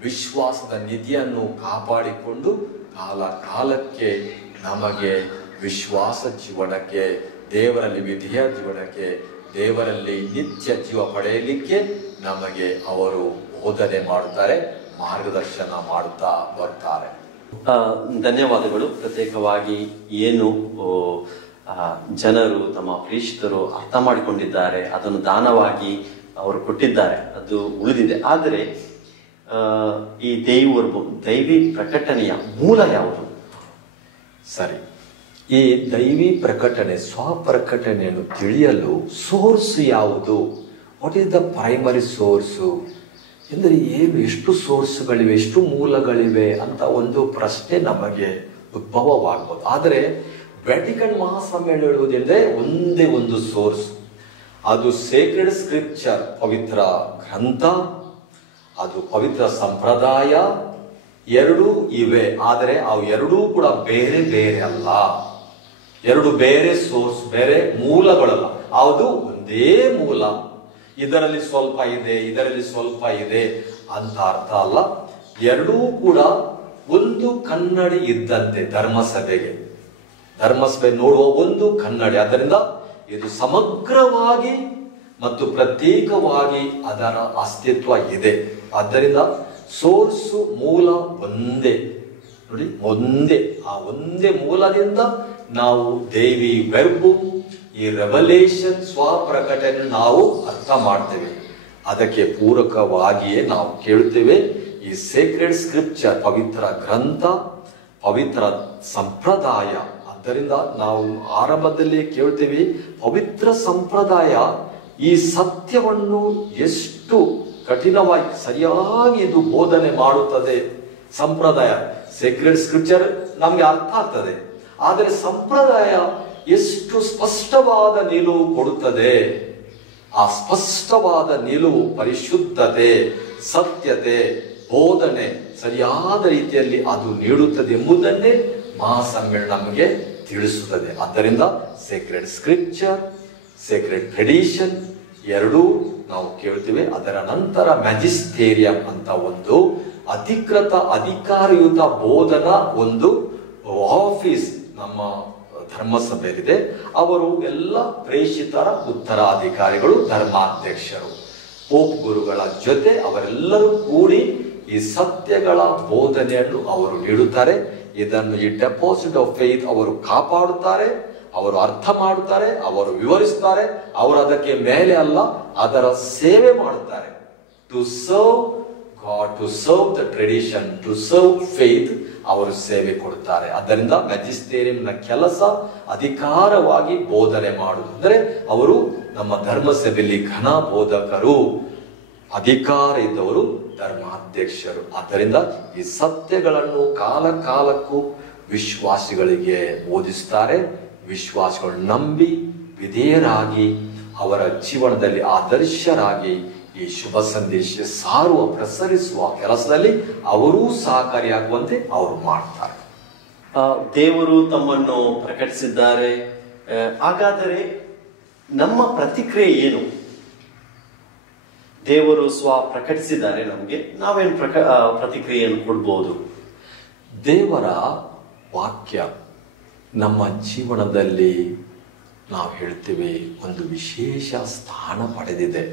ವಿಶ್ವಾಸದ ನಿಧಿಯನ್ನು ಕಾಪಾಡಿಕೊಂಡು ಕಾಲ ಕಾಲಕ್ಕೆ ನಮಗೆ ವಿಶ್ವಾಸ ಜೀವನಕ್ಕೆ, ದೇವರಲ್ಲಿ ವಿಧಿಯ ಜೀವನಕ್ಕೆ, ದೇವರಲ್ಲಿ ನಿತ್ಯ ಜೀವ ಪಡೆಯಲಿಕ್ಕೆ ನಮಗೆ ಅವರು ಬೋಧನೆ ಮಾಡುತ್ತಾರೆ, ಮಾರ್ಗದರ್ಶನ ಮಾಡುತ್ತಾ ಬರ್ತಾರೆ. ಧನ್ಯವಾದಗಳು. ಪ್ರತ್ಯೇಕವಾಗಿ ಏನು ಜನರು ತಮ್ಮ ಪ್ರೇಷಿತರು ಅರ್ಥ ಮಾಡಿಕೊಂಡಿದ್ದಾರೆ, ಅದನ್ನು ದಾನವಾಗಿ ಅವರು ಕೊಟ್ಟಿದ್ದಾರೆ, ಅದು ಉಳಿದಿದೆ. ಆದರೆ ಈ ದೈವಿ ಪ್ರಕಟಣೆಯ ಮೂಲ ಯಾವುದು? ಸರಿ, ಈ ದೈವಿ ಪ್ರಕಟಣೆ, ಸ್ವಪ್ರಕಟಣೆಯನ್ನು ತಿಳಿಯಲು ಸೋರ್ಸ್ ಯಾವುದು? What is the primary source ಎಂದರೆ ಏನು? ಎಷ್ಟು ಸೋರ್ಸ್ಗಳಿವೆ, ಎಷ್ಟು ಮೂಲಗಳಿವೆ ಅಂತ ಒಂದು ಪ್ರಶ್ನೆ ನಮಗೆ ಉದ್ಭವವಾಗಬಹುದು. ಆದರೆ ವ್ಯಾಟಿಕನ್ ಮಹಾಸಮ್ಮೇಳನ ಹೇಳುವುದೆಂದರೆ ಒಂದೇ ಒಂದು ಸೋರ್ಸ್, ಅದು ಸೇಕ್ರೆಡ್ ಸ್ಕ್ರಿಪ್ಚರ್, ಪವಿತ್ರ ಗ್ರಂಥ, ಅದು ಪವಿತ್ರ ಸಂಪ್ರದಾಯ. ಎರಡೂ ಇವೆ, ಆದರೆ ಅವು ಎರಡೂ ಕೂಡ ಬೇರೆ ಬೇರೆ ಅಲ್ಲ. ಎರಡು ಬೇರೆ ಸೋರ್ಸ್, ಬೇರೆ ಮೂಲಗಳಲ್ಲ. ಅದು ಒಂದೇ ಮೂಲ. ಇದರಲ್ಲಿ ಸ್ವಲ್ಪ ಇದೆ, ಇದರಲ್ಲಿ ಸ್ವಲ್ಪ ಇದೆ ಅಂತ ಅರ್ಥ ಅಲ್ಲ. ಎರಡೂ ಕೂಡ ಒಂದು ಕನ್ನಡಿ ಇದ್ದಂತೆ ಧರ್ಮಸಭೆಗೆ. ಧರ್ಮಸಭೆ ನೋಡುವ ಒಂದು ಕನ್ನಡಿ. ಆದ್ದರಿಂದ ಇದು ಸಮಗ್ರವಾಗಿ ಮತ್ತು ಪ್ರತ್ಯೇಕವಾಗಿ ಅದರ ಅಸ್ತಿತ್ವ ಇದೆ. ಆದ್ದರಿಂದ ಸೋರ್ಸು, ಮೂಲ ಒಂದೇ. ನೋಡಿ, ಒಂದೇ. ಆ ಒಂದೇ ಮೂಲದಿಂದ ನಾವು ದೇವಿ ವೆರ್ಬು, ಈ ರೆವಲೇಷನ್, ಸ್ವಪ್ರಕಟಣೆ ನಾವು ಅರ್ಥ ಮಾಡ್ತೇವೆ. ಅದಕ್ಕೆ ಪೂರಕವಾಗಿಯೇ ನಾವು ಕೇಳುತ್ತೇವೆ ಈ ಸೇಕ್ರೆಡ್ ಸ್ಕ್ರಿಪ್ಚರ್, ಪವಿತ್ರ ಗ್ರಂಥ, ಪವಿತ್ರ ಸಂಪ್ರದಾಯ. ಆದ್ದರಿಂದ ನಾವು ಆರಂಭದಲ್ಲಿ ಕೇಳ್ತೇವೆ, ಪವಿತ್ರ ಸಂಪ್ರದಾಯ ಈ ಸತ್ಯವನ್ನು ಎಷ್ಟು ಕಠಿಣವಾಗಿ ಸರಿಯಾಗಿ ಇದು ಬೋಧನೆ ಮಾಡುತ್ತದೆ. ಸಂಪ್ರದಾಯ, ಸೇಕ್ರೆಡ್ ಸ್ಕ್ರಿಪ್ಚರ್ ನಮ್ಗೆ ಅರ್ಥ ಆಗ್ತದೆ, ಆದರೆ ಸಂಪ್ರದಾಯ ಎಷ್ಟು ಸ್ಪಷ್ಟವಾದ ನಿಲುವು ಕೊಡುತ್ತದೆ. ಆ ಸ್ಪಷ್ಟವಾದ ನಿಲುವು, ಪರಿಶುದ್ಧತೆ, ಸತ್ಯತೆ, ಬೋಧನೆ ಸರಿಯಾದ ರೀತಿಯಲ್ಲಿ ಅದು ನೀಡುತ್ತದೆ ಎಂಬುದನ್ನೇ ಮಹಾಸಮ್ಮೇಳನ ನಮಗೆ ತಿಳಿಸುತ್ತದೆ. ಆದ್ದರಿಂದ ಸೇಕ್ರೆಡ್ ಸ್ಕ್ರಿಪ್ಚರ್, ಸೇಕ್ರೆಡ್ ಟ್ರೆಡಿಷನ್ ಎರಡೂ ನಾವು ಕೇಳ್ತೀವಿ. ಅದರ ನಂತರ ಮ್ಯಾಜಿಸ್ಟೇರಿಯಂ ಅಂತ ಒಂದು ಅಧಿಕೃತ, ಅಧಿಕಾರಯುತ ಬೋಧನಾ ಒಂದು ಆಫೀಸ್ ನಮ್ಮ ಧರ್ಮಸಭೆಯಲ್ಲಿದೆ. ಅವರು ಎಲ್ಲ ಪ್ರೇಷಿತರ ಉತ್ತರಾಧಿಕಾರಿಗಳು, ಧರ್ಮಾಧ್ಯಕ್ಷರು, ಪೋಪ್ ಗುರುಗಳ ಜೊತೆ ಅವರೆಲ್ಲರೂ ಕೂಡಿ ಈ ಸತ್ಯಗಳ ಬೋಧನೆಯನ್ನು ಅವರು ನೀಡುತ್ತಾರೆ. ಇದನ್ನು ಈ ಡೆಪಾಸಿಟ್ ಆಫ್ ಫೇತ್ ಅವರು ಕಾಪಾಡುತ್ತಾರೆ, ಅವರು ಅರ್ಥ ಮಾಡುತ್ತಾರೆ, ಅವರು ವಿವರಿಸುತ್ತಾರೆ. ಅವರು ಅದಕ್ಕೆ ಮೇಲೆ ಅಲ್ಲ, ಅದರ ಸೇವೆ ಮಾಡುತ್ತಾರೆ. To serve God, to serve the tradition, to serve faith ಅವರು ಸೇವೆ ಕೊಡುತ್ತಾರೆ. ಆದ್ದರಿಂದ ಮ್ಯಾಜಿಸ್ಟೇರಿಯಂನ ಕೆಲಸ ಅಧಿಕಾರವಾಗಿ ಬೋಧನೆ ಮಾಡುವುದು. ಅಂದರೆ ಅವರು ನಮ್ಮ ಧರ್ಮಸಭೆಯಲ್ಲಿ ಘನ ಬೋಧಕರು, ಅಧಿಕಾರ ಇದ್ದವರು ಧರ್ಮಾಧ್ಯಕ್ಷರು. ಆದ್ದರಿಂದ ಈ ಸತ್ಯಗಳನ್ನು ಕಾಲ ಕಾಲಕ್ಕೂ ವಿಶ್ವಾಸಿಗಳಿಗೆ ಬೋಧಿಸುತ್ತಾರೆ. ವಿಶ್ವಾಸಿಗಳು ನಂಬಿ ವಿಧೇಯರಾಗಿ ಅವರ ಜೀವನದಲ್ಲಿ ಆದರ್ಶರಾಗಿ ಈ ಶುಭ ಸಂದೇಶ ಸಾರುವ, ಪ್ರಸರಿಸುವ ಕೆಲಸದಲ್ಲಿ ಅವರೂ ಸಹಕಾರಿಯಾಗುವಂತೆ ಅವರು ಮಾಡ್ತಾರೆ. ದೇವರು ತಮ್ಮನ್ನು ಪ್ರಕಟಿಸಿದ್ದಾರೆ. ಹಾಗಾದರೆ ನಮ್ಮ ಪ್ರತಿಕ್ರಿಯೆ ಏನು? ದೇವರು ಪ್ರಕಟಿಸಿದ್ದಾರೆ, ನಮಗೆ ನಾವೇನು ಪ್ರತಿಕ್ರಿಯೆಯನ್ನು ಕೊಡ್ಬೋದು? ದೇವರ ವಾಕ್ಯ ನಮ್ಮ ಜೀವನದಲ್ಲಿ ನಾವು ಹೇಳ್ತೀವಿ ಒಂದು ವಿಶೇಷ ಸ್ಥಾನ ಪಡೆದಿದೆ.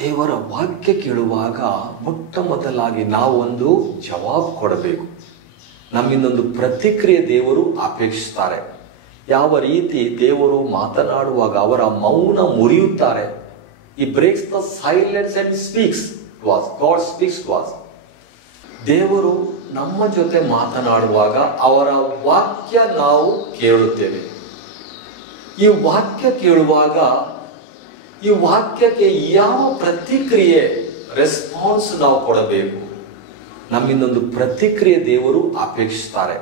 ದೇವರ ವಾಕ್ಯ ಕೇಳುವಾಗ ಮೊಟ್ಟ ಮೊದಲಾಗಿ ನಾವು ಒಂದು ಜವಾಬು ಕೊಡಬೇಕು. ನಮ್ಮಿಂದೊಂದು ಪ್ರತಿಕ್ರಿಯೆ ದೇವರು ಅಪೇಕ್ಷಿಸ್ತಾರೆ. ಯಾವ ರೀತಿ ದೇವರು ಮಾತನಾಡುವಾಗ ಅವರ ಮೌನ ಮುರಿಯುತ್ತಾರೆ. He breaks the silence and speaks to us. God speaks to us. ದೇವರು ನಮ್ಮ ಜೊತೆ ಮಾತನಾಡುವಾಗ ಅವರ ವಾಕ್ಯ ನಾವು ಕೇಳುತ್ತೇವೆ. ಈ ವಾಕ್ಯ ಕೇಳುವಾಗ ಈ ವಾಕ್ಯಕ್ಕೆ ಯಾವ ಪ್ರತಿಕ್ರಿಯೆ ರೆಸ್ಪಾನ್ಸ್ ನಾವು ಕೊಡಬೇಕು? ನಮ್ಮಿಂದೊಂದು ಪ್ರತಿಕ್ರಿಯೆ ದೇವರು ಅಪೇಕ್ಷಿಸ್ತಾರೆ.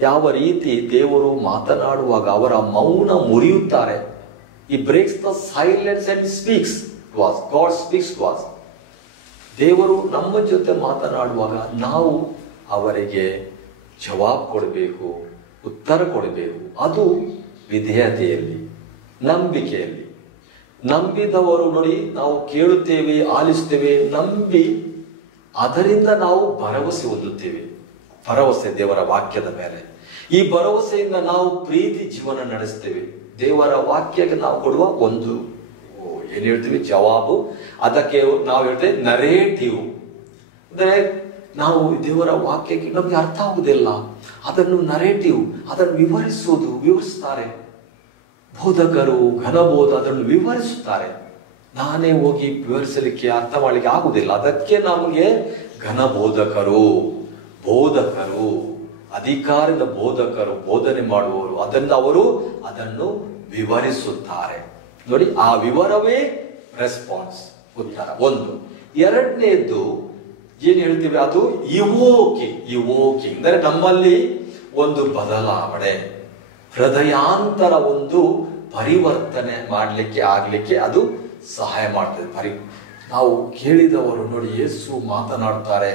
ಯಾವ ರೀತಿ ದೇವರು ಮಾತನಾಡುವಾಗ ಅವರ ಮೌನ ಮುರಿಯುತ್ತಾರೆ. He breaks the silence and speaks to us. God speaks to us. ದೇವರು ನಮ್ಮ ಜೊತೆ ಮಾತನಾಡುವಾಗ ನಾವು ಅವರಿಗೆ ಜವಾಬು ಕೊಡಬೇಕು, ಉತ್ತರ ಕೊಡಬೇಕು. ಅದು ವಿಧೇಯತೆಯಲ್ಲಿ, ನಂಬಿಕೆಯಲ್ಲಿ. ನಂಬಿದವರು ನೋಡಿ, ನಾವು ಕೇಳುತ್ತೇವೆ, ಆಲಿಸ್ತೇವೆ, ನಂಬಿ ಅದರಿಂದ ನಾವು ಭರವಸೆ ಹೊಂದುತ್ತೇವೆ. ಭರವಸೆ ದೇವರ ವಾಕ್ಯದ ಮೇಲೆ. ಈ ಭರವಸೆಯಿಂದ ನಾವು ಪ್ರೀತಿ ಜೀವನ ನಡೆಸ್ತೇವೆ. ದೇವರ ವಾಕ್ಯಕ್ಕೆ ನಾವು ಕೊಡುವ ಒಂದು ಏನ್ ಹೇಳ್ತೀವಿ ಜವಾಬು, ಅದಕ್ಕೆ ನಾವು ಹೇಳ್ತೇವೆ ನರೇಟಿವ್. ಅಂದ್ರೆ ನಾವು ದೇವರ ವಾಕ್ಯಕ್ಕೆ ನಮ್ಗೆ ಅರ್ಥ ಆಗುವುದಿಲ್ಲ, ಅದನ್ನು ನರೇಟಿವ್, ಅದನ್ನು ವಿವರಿಸ್ತಾರೆ ಬೋಧಕರು, ಘನಬೋಧ ಅದನ್ನು ವಿವರಿಸುತ್ತಾರೆ. ನಾನೇ ಹೋಗಿ ವಿವರಿಸಲಿಕ್ಕೆ ಅರ್ಥ ಮಾಡಲಿಕ್ಕೆ ಆಗುವುದಿಲ್ಲ. ಅದಕ್ಕೆ ನಮಗೆ ಘನಬೋಧಕರು, ಅಧಿಕಾರದ ಬೋಧಕರು, ಬೋಧನೆ ಮಾಡುವವರು, ಅವರು ಅದನ್ನು ವಿವರಿಸುತ್ತಾರೆ. ನೋಡಿ, ಆ ವಿವರವೇ ರೆಸ್ಪಾನ್ಸ್, ಉತ್ತರ. ಒಂದು. ಎರಡನೇದ್ದು ಏನ್ ಹೇಳ್ತೀವಿ, ಅದು ಇವೋಕಿಂಗ್ ಅಂದ್ರೆ ನಮ್ಮಲ್ಲಿ ಒಂದು ಬದಲಾವಣೆ, ಹೃದಯಾಂತರ ಒಂದು ಪರಿವರ್ತನೆ ಆಗ್ಲಿಕ್ಕೆ ಅದು ಸಹಾಯ ಮಾಡ್ತದೆ. ನಾವು ಕೇಳಿದವರು ನೋಡಿ, ಯೇಸು ಮಾತನಾಡುತ್ತಾರೆ,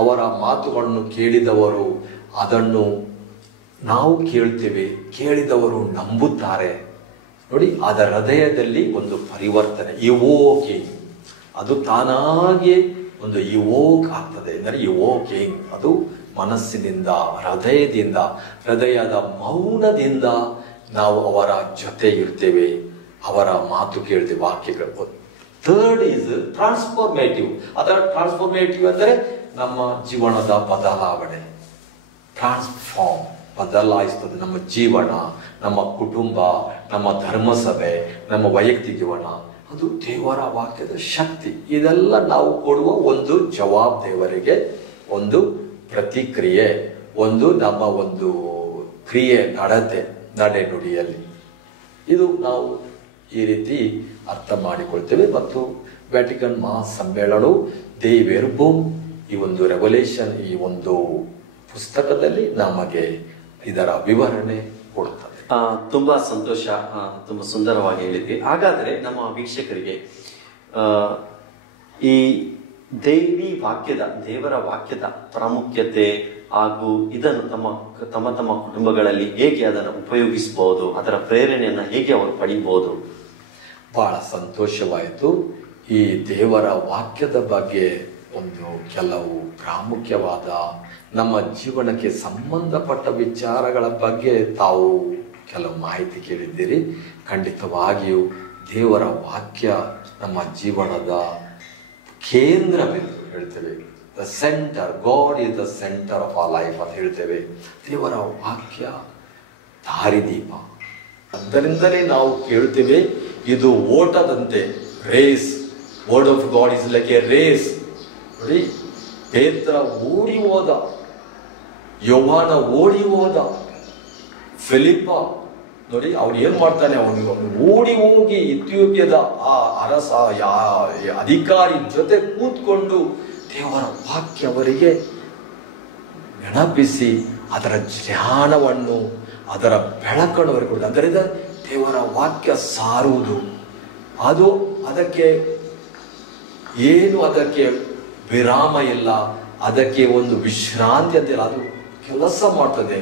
ಅವರ ಮಾತುಗಳನ್ನು ಕೇಳಿದವರು ಅದನ್ನು ನಾವು ಕೇಳ್ತೇವೆ, ಕೇಳಿದವರು ನಂಬುತ್ತಾರೆ. ನೋಡಿ, ಅದರ ಹೃದಯದಲ್ಲಿ ಒಂದು ಪರಿವರ್ತನೆ, ಇವೋಕಿಂಗ್, ಅದು ತಾನಾಗಿ ಒಂದು ಇವೋಕ್ ಆಗ್ತದೆ. ಅಂದರೆ ಇವೋಕಿಂಗ್ ಅದು ಮನಸ್ಸಿನಿಂದ, ಹೃದಯದ ಮೌನದಿಂದ ನಾವು ಅವರ ಜೊತೆ ಇರ್ತೇವೆ, ಅವರ ಮಾತು ಕೇಳ್ತೇವೆ, ವಾಕ್ಯಗಳು. Third is transformative. ಅದರ ಟ್ರಾನ್ಸ್ಫಾರ್ಮೇಟಿವ್ ಅಂದರೆ ನಮ್ಮ ಜೀವನದ ಬದಲಾವಣೆ, ಬದಲಾಯಿಸ್ತದೆ ನಮ್ಮ ಜೀವನ, ನಮ್ಮ ಕುಟುಂಬ, ನಮ್ಮ ಧರ್ಮಸಭೆ, ನಮ್ಮ ವೈಯಕ್ತಿಕ ಜೀವನ. ಅದು ದೇವರ ವಾಕ್ಯದ ಶಕ್ತಿ. ಇದೆಲ್ಲ ನಾವು ಕೊಡುವ ಒಂದು ಜವಾಬ್ ದೇವರಿಗೆ, ಒಂದು ಪ್ರತಿಕ್ರಿಯೆ, ನಮ್ಮ ಒಂದು ಕ್ರಿಯೆ, ನಡೆ ನುಡಿಯಲ್ಲಿ. ಇದು ನಾವು ಈ ರೀತಿ ಅರ್ಥ ಮಾಡಿಕೊಳ್ತೇವೆ. ಮತ್ತು ವ್ಯಾಟಿಕನ್ ಮಹಾಸಮ್ಮೇಳನವು ದೇ ವೆರ್ಬಮ್, ಈ ಒಂದು ರೆವಲ್ಯೂಷನ್, ಈ ಒಂದು ಪುಸ್ತಕದಲ್ಲಿ ನಮಗೆ ಇದರ ವಿವರಣೆ ಕೊಡುತ್ತದೆ. ತುಂಬಾ ಸಂತೋಷ, ತುಂಬಾ ಸುಂದರವಾಗಿ ಹೇಳಿದ್ವಿ. ಹಾಗಾದ್ರೆ ನಮ್ಮ ವೀಕ್ಷಕರಿಗೆ ಈ ದೇವರ ವಾಕ್ಯದ ಪ್ರಾಮುಖ್ಯತೆ ಹಾಗೂ ಇದನ್ನು ತಮ್ಮ ಕುಟುಂಬಗಳಲ್ಲಿ ಹೇಗೆ ಅದನ್ನು ಉಪಯೋಗಿಸಬಹುದು, ಅದರ ಪ್ರೇರಣೆಯನ್ನ ಹೇಗೆ ಅವರು ಪಡಿಬಹುದು? ಬಹಳ ಸಂತೋಷವಾಯಿತು. ಈ ದೇವರ ವಾಕ್ಯದ ಬಗ್ಗೆ ಒಂದು ಕೆಲವು ಪ್ರಾಮುಖ್ಯವಾದ ನಮ್ಮ ಜೀವನಕ್ಕೆ ಸಂಬಂಧಪಟ್ಟ ವಿಚಾರಗಳ ಬಗ್ಗೆ ತಾವು ಕೆಲವು ಮಾಹಿತಿ ಕೇಳಿದ್ದೀರಿ. ಖಂಡಿತವಾಗಿಯೂ ದೇವರ ವಾಕ್ಯ ನಮ್ಮ ಜೀವನದ ಕೇಂದ್ರವೆಂದು ಹೇಳ್ತೇವೆ. The centre, God is the centre of our life ಅಂತ ಹೇಳ್ತೇವೆ. ದೇವರ ವಾಕ್ಯ ದಾರಿದೀಪ. ಅದರಿಂದಲೇ ನಾವು ಕೇಳ್ತೇವೆ, ಇದು ಓಟದಂತೆ, race. Word of God is like a race. ನೋಡಿ, ಪೇತ್ರ ಓಡಿ ಹೋದ, ಯೋಹಾನ ಓಡಿ ಹೋದ, ಫಿಲಿಪ್ಪ ನೋಡಿ ಅವನು ಏನ್ ಮಾಡ್ತಾನೆ, ಅವನು ಓಡಿ ಹೋಗಿ ಇಥಿಯೋಪಿಯದ ಆ ಅರಸ ಅಧಿಕಾರಿ ಜೊತೆ ಕೂತ್ಕೊಂಡು ದೇವರ ವಾಕ್ಯ ಅವರಿಗೆ ನೆನಪಿಸಿ ಅದರ ಜ್ಞಾನವನ್ನು, ಅದರ ಬೆಳಕನ್ನು ಅವರಿಗೆ ಕೊಡುವುದು. ಅದರಿಂದ ದೇವರ ವಾಕ್ಯ ಸಾರುವುದು, ಅದಕ್ಕೆ ವಿರಾಮ ಇಲ್ಲ, ಅದಕ್ಕೆ ಒಂದು ವಿಶ್ರಾಂತಿ ಅಂತ ಇಲ್ಲ. ಅದು ಕೆಲಸ ಮಾಡ್ತದೆ,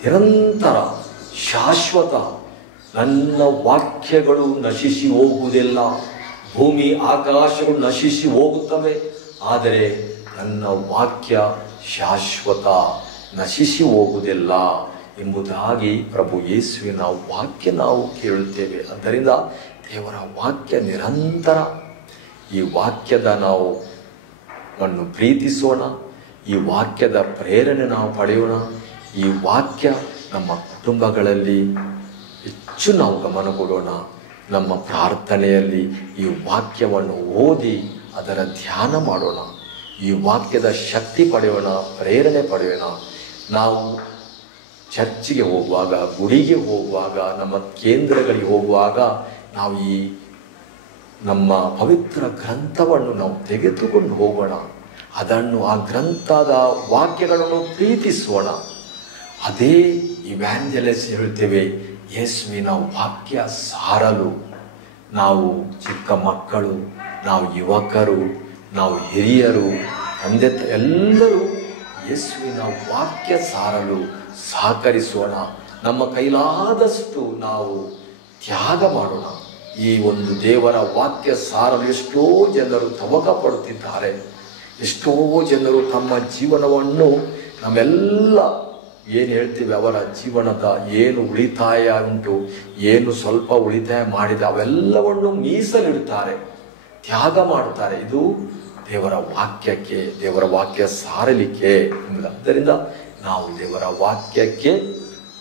ನಿರಂತರ, ಶಾಶ್ವತ. ನನ್ನ ವಾಕ್ಯಗಳು ನಶಿಸಿ ಹೋಗುವುದಿಲ್ಲ. ಭೂಮಿ ಆಕಾಶಗಳು ನಶಿಸಿ ಹೋಗುತ್ತವೆ, ಆದರೆ ನನ್ನ ವಾಕ್ಯ ಶಾಶ್ವತ, ನಶಿಸಿ ಹೋಗುವುದಿಲ್ಲ ಎಂಬುದಾಗಿ ಪ್ರಭು ಯೇಸುವಿನ ವಾಕ್ಯ ನಾವು ಕೇಳುತ್ತೇವೆ. ಆದ್ದರಿಂದ ದೇವರ ವಾಕ್ಯ ನಿರಂತರ. ಈ ವಾಕ್ಯದ ನಾವು ಪ್ರೀತಿಸೋಣ, ಈ ವಾಕ್ಯದ ಪ್ರೇರಣೆ ನಾವು ಪಡೆಯೋಣ. ಈ ವಾಕ್ಯ ನಮ್ಮ ಕುಟುಂಬಗಳಲ್ಲಿ ಹೆಚ್ಚು ನಾವು ಗಮನ ಕೊಡೋಣ. ನಮ್ಮ ಪ್ರಾರ್ಥನೆಯಲ್ಲಿ ಈ ವಾಕ್ಯವನ್ನು ಓದಿ ಅದರ ಧ್ಯಾನ ಮಾಡೋಣ. ಈ ವಾಕ್ಯದ ಶಕ್ತಿ ಪಡೆಯೋಣ, ಪ್ರೇರಣೆ ಪಡೆಯೋಣ. ನಾವು ಚರ್ಚಿಗೆ ಹೋಗುವಾಗ, ಗುಡಿಗೆ ಹೋಗುವಾಗ, ನಮ್ಮ ಕೇಂದ್ರಗಳಿಗೆ ಹೋಗುವಾಗ ನಾವು ಈ ನಮ್ಮ ಪವಿತ್ರ ಗ್ರಂಥವನ್ನು ನಾವು ತೆಗೆದುಕೊಂಡು ಹೋಗೋಣ. ಆ ಗ್ರಂಥದ ವಾಕ್ಯಗಳನ್ನು ಪ್ರೀತಿಸೋಣ. ಅದೇ ಇವ್ಯಾಂಜಲಿಸ್ಟ್ ಹೇಳ್ತೇವೆ, ಯೇಸುವಿನ ವಾಕ್ಯ ಸಾರಲು. ನಾವು ಚಿಕ್ಕ ಮಕ್ಕಳು, ನಾವು ಯುವಕರು, ನಾವು ಹಿರಿಯರು, ತಂದೆ ಎಲ್ಲರೂ ಯೇಸುವಿನ ವಾಕ್ಯ ಸಾರಲು ಸಹಕರಿಸೋಣ. ನಮ್ಮ ಕೈಲಾದಷ್ಟು ನಾವು ತ್ಯಾಗ ಮಾಡೋಣ. ಈ ಒಂದು ದೇವರ ವಾಕ್ಯ ಸಾರಲು ಎಷ್ಟೋ ಜನರು ತವಕ ಪಡುತ್ತಿದ್ದಾರೆ. ಎಷ್ಟೋ ಜನರು ತಮ್ಮ ಜೀವನವನ್ನು ನಮ್ಮೆಲ್ಲ ಏನು ಹೇಳ್ತೀವಿ, ಅವರ ಜೀವನದ ಏನು ಉಳಿತಾಯ ಉಂಟು, ಏನು ಸ್ವಲ್ಪ ಉಳಿತಾಯ ಮಾಡಿದ ಅವೆಲ್ಲವನ್ನು ಮೀಸಲಿಡುತ್ತಾರೆ, ತ್ಯಾಗ ಮಾಡುತ್ತಾರೆ. ಇದು ದೇವರ ವಾಕ್ಯಕ್ಕೆ, ದೇವರ ವಾಕ್ಯ ಸಾರಲಿಕ್ಕೆ. ಆದ್ದರಿಂದ ನಾವು ದೇವರ ವಾಕ್ಯಕ್ಕೆ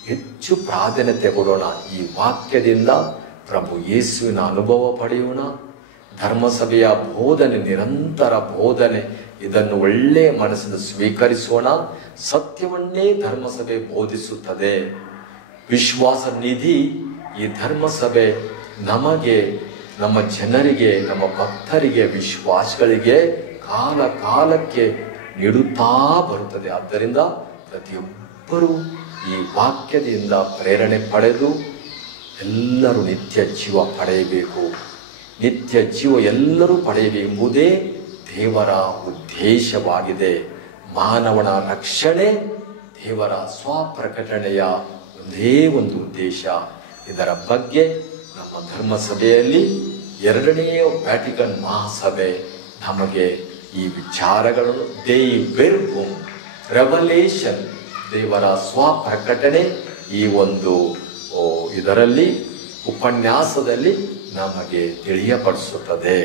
ಹೆಚ್ಚು ಪ್ರಾಧಾನ್ಯತೆ ಕೊಡೋಣ. ಈ ವಾಕ್ಯದಿಂದ ಪ್ರಭು ಯೇಸುವಿನ ಅನುಭವ ಪಡೆಯೋಣ. ಧರ್ಮಸಭೆಯ ಬೋಧನೆ, ನಿರಂತರ ಬೋಧನೆ, ಇದನ್ನು ಒಳ್ಳೆಯ ಮನಸ್ಸಿಂದ ಸ್ವೀಕರಿಸೋಣ. ಸತ್ಯವನ್ನೇ ಧರ್ಮಸಭೆ ಬೋಧಿಸುತ್ತದೆ. ವಿಶ್ವಾಸ ನಿಧಿ ಈ ಧರ್ಮಸಭೆ ನಮಗೆ, ನಮ್ಮ ಜನರಿಗೆ, ನಮ್ಮ ಭಕ್ತರಿಗೆ, ವಿಶ್ವಾಸಗಳಿಗೆ ಕಾಲ ಕಾಲಕ್ಕೆ ನೀಡುತ್ತಾ ಬರುತ್ತದೆ. ಆದ್ದರಿಂದ ಪ್ರತಿಯೊಬ್ಬರೂ ಈ ವಾಕ್ಯದಿಂದ ಪ್ರೇರಣೆ ಪಡೆದು ಎಲ್ಲರೂ ನಿತ್ಯ ಜೀವ ಪಡೆಯಬೇಕು. ನಿತ್ಯ ಜೀವ ಎಲ್ಲರೂ ಪಡೆಯಬೇಕು ಎಂಬುದೇ ದೇವರ ಉದ್ದೇಶವಾಗಿದೆ. ಮಾನವನ ರಕ್ಷಣೆ ದೇವರ ಸ್ವಪ್ರಕಟಣೆಯ ಒಂದೇ ಒಂದು ಉದ್ದೇಶ. ಇದರ ಬಗ್ಗೆ ನಮ್ಮ ಧರ್ಮಸಭೆಯಲ್ಲಿ 2ನೇ ವ್ಯಾಟಿಕನ್ ಮಹಾಸಭೆ ನಮಗೆ ಈ ವಿಚಾರಗಳನ್ನು ರೆವಲೇಷನ್, ದೇವರ ಸ್ವಪ್ರಕಟಣೆ, ಈ ಒಂದು ಇದರಲ್ಲಿ ಉಪನ್ಯಾಸದಲ್ಲಿ ನಮಗೆ ತಿಳಿಯಪಡಿಸುತ್ತದೆ.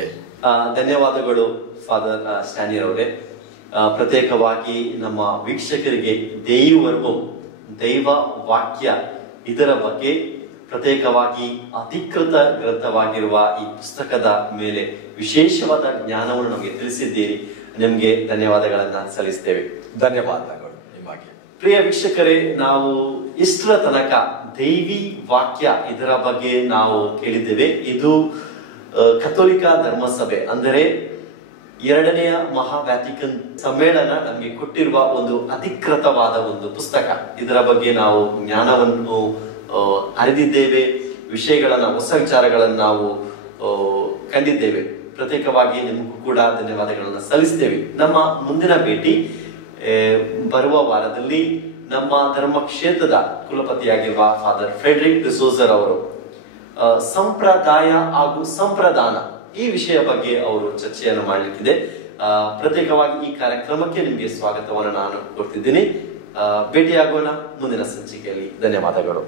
ಧನ್ಯವಾದಗಳು ಫಾದರ್ ಸ್ಟ್ಯಾನಿಯರ್ ಅವರೇ. ಪ್ರತ್ಯೇಕವಾಗಿ ನಮ್ಮ ವೀಕ್ಷಕರಿಗೆ ದೈವ ವಾಕ್ಯ ಇದರ ಬಗ್ಗೆ ಪ್ರತ್ಯೇಕವಾಗಿ ಅಧಿಕೃತ ಗ್ರಂಥವಾಗಿರುವ ಈ ಪುಸ್ತಕದ ಮೇಲೆ ವಿಶೇಷವಾದ ಜ್ಞಾನವನ್ನು ನಮಗೆ ತಿಳಿಸಿದ್ದೀರಿ. ನಿಮಗೆ ಧನ್ಯವಾದಗಳನ್ನ ಸಲ್ಲಿಸ್ತೇವೆ. ಧನ್ಯವಾದಗಳು ನಿಮಗೆ. ಪ್ರಿಯ ವೀಕ್ಷಕರೇ, ನಾವು ಇಷ್ಟರ ತನಕ ದೈವಿ ವಾಕ್ಯ ಇದರ ಬಗ್ಗೆ ನಾವು ಕೇಳಿದ್ದೇವೆ. ಇದು ಕಥೋಲಿಕ ಧರ್ಮಸಭೆ ಅಂದರೆ 2ನೇ ಮಹಾ ವ್ಯಾಟಿಕನ್ ಸಮ್ಮೇಳನ ನಮಗೆ ಕೊಟ್ಟಿರುವ ಒಂದು ಅಧಿಕೃತವಾದ ಒಂದು ಪುಸ್ತಕ. ಇದರ ಬಗ್ಗೆ ನಾವು ಜ್ಞಾನವನ್ನು ಅರಿದಿದ್ದೇವೆ, ವಿಷಯಗಳನ್ನ, ಹೊಸ ವಿಚಾರಗಳನ್ನು ನಾವು ಕಂಡಿದ್ದೇವೆ. ಪ್ರತ್ಯೇಕವಾಗಿ ನಿಮಗೂ ಕೂಡ ಧನ್ಯವಾದಗಳನ್ನು ಸಲ್ಲಿಸ್ತೇವೆ. ನಮ್ಮ ಮುಂದಿನ ಭೇಟಿ ಬರುವ ವಾರದಲ್ಲಿ ನಮ್ಮ ಧರ್ಮಕ್ಷೇತ್ರದ ಕುಲಪತಿಯಾಗಿರುವ ಫಾದರ್ ಫ್ರೆಡ್ರಿಕ್ ಡಿಸೋಜರ್ ಅವರು ಸಂಪ್ರದಾಯ ಹಾಗೂ ಸಂಪ್ರದಾನ ಈ ವಿಷಯ ಬಗ್ಗೆ ಅವರು ಚರ್ಚೆಯನ್ನು ಮಾಡಲಿಕ್ಕಿದೆ. ಪ್ರತ್ಯೇಕವಾಗಿ ಈ ಕಾರ್ಯಕ್ರಮಕ್ಕೆ ನಿಮಗೆ ಸ್ವಾಗತವನ್ನು ನಾನು ಕೊಡ್ತಿದ್ದೀನಿ. ಭೇಟಿಯಾಗೋಣ ಮುಂದಿನ ಸಂಚಿಕೆಯಲ್ಲಿ. ಧನ್ಯವಾದಗಳು.